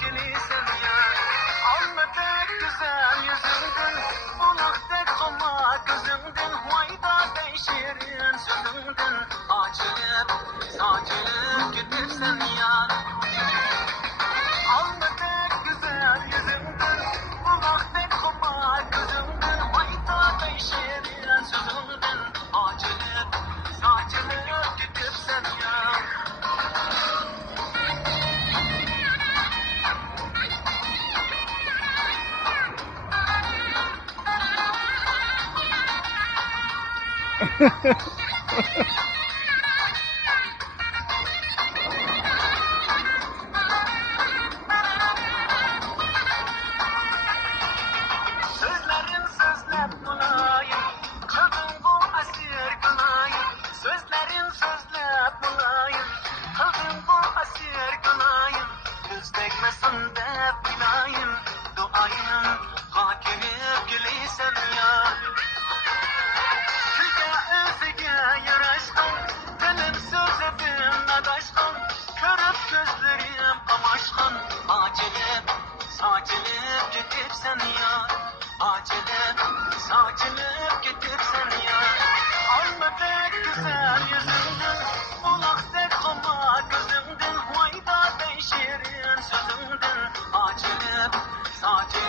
gelisin ya. Almadık güzel yüzünden, buluttuk koma gözünden, vayda değişirin sözünden, açılıp saçılıp gidersen ya. Almadık güzel yüzünden, buluttuk koma gözünden, vayda değişirin sözünden, açılıp saçılıp gidersen ya. Sözlerin sözler bulayım, kıldın bu asir gınayım. Sözlerin sözler bulayım, kıldın bu asir gınayım. Göz değmesin de bilayım, duayım hakimip güleysen ya. Külde özüge yaraşkın, dilim sözübüm nadaşkın. Körüp gözlerim kamaşkın, acilip saçılıp gidipsen ya. Acilip saçılıp gidipsen ya. Almadık güzel yüzünden, bulaktık koma gözümden, vayda değişirin sözümden. Acilip saçılıp